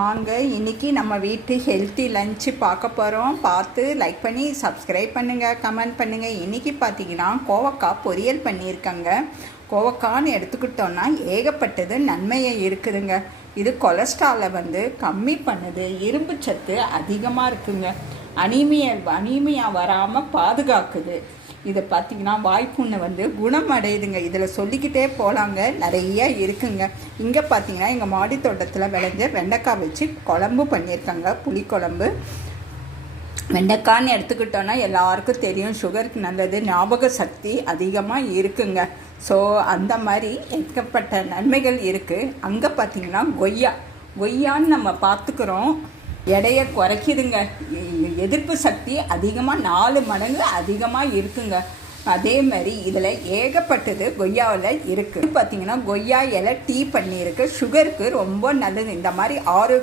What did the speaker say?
வாங்க இன்னைக்கு நம்ம வீட்டு ஹெல்த்தி லஞ்சு பார்க்க போகிறோம் பார்த்து லைக் பண்ணி சப்ஸ்கிரைப் பண்ணுங்கள் கமெண்ட் பண்ணுங்கள் இன்றைக்கி பார்த்தீங்கன்னா கோவக்காய் பொரியல் பண்ணியிருக்கேங்க. கோவக்கான்னு எடுத்துக்கிட்டோன்னா ஏகப்பட்டது நன்மையை இருக்குதுங்க. இது கொலஸ்ட்ராலை வந்து கம்மி பண்ணுது இரும்பு சத்து அதிகமாக இருக்குங்க. அனீமியா அனீமியா வராமல் பாதுகாக்குது. இதை பார்த்தீங்கன்னா வாய்ப்புண்ணு வந்து குணம் அடையுதுங்க இதில் சொல்லிக்கிட்டே போகலாங்க நிறைய இருக்குங்க. இங்கே பார்த்தீங்கன்னா எங்கள் மாடி தோட்டத்தில் விளைஞ்ச வெண்டைக்காய் வச்சு குழம்பு பண்ணியிருக்காங்க. புளிக்குழம்பு வெண்டைக்கான்னு எடுத்துக்கிட்டோன்னா எல்லாருக்கும் தெரியும். சுகருக்கு நல்லது. ஞாபக சக்தி அதிகமாக இருக்குங்க. ஸோ அந்த மாதிரி ஏற்கப்பட்ட நன்மைகள் இருக்குது அங்கே பார்த்தீங்கன்னா கொய்யா. கொய்யான்னு நம்ம பார்த்துக்கிறோம். எடையை குறைக்கிதுங்க. எதிர்ப்பு சக்தி அதிகமாக நாலு மடங்கு அதிகமாக இருக்குங்க. அதே மாதிரி இதில் ஏகப்பட்டது கொய்யாவில் இருக்குது பார்த்தீங்கன்னா கொய்யா இலை டீ பண்ணியிருக்கு. சுகருக்கு ரொம்ப நல்லது. இந்த மாதிரி ஆரோக்கிய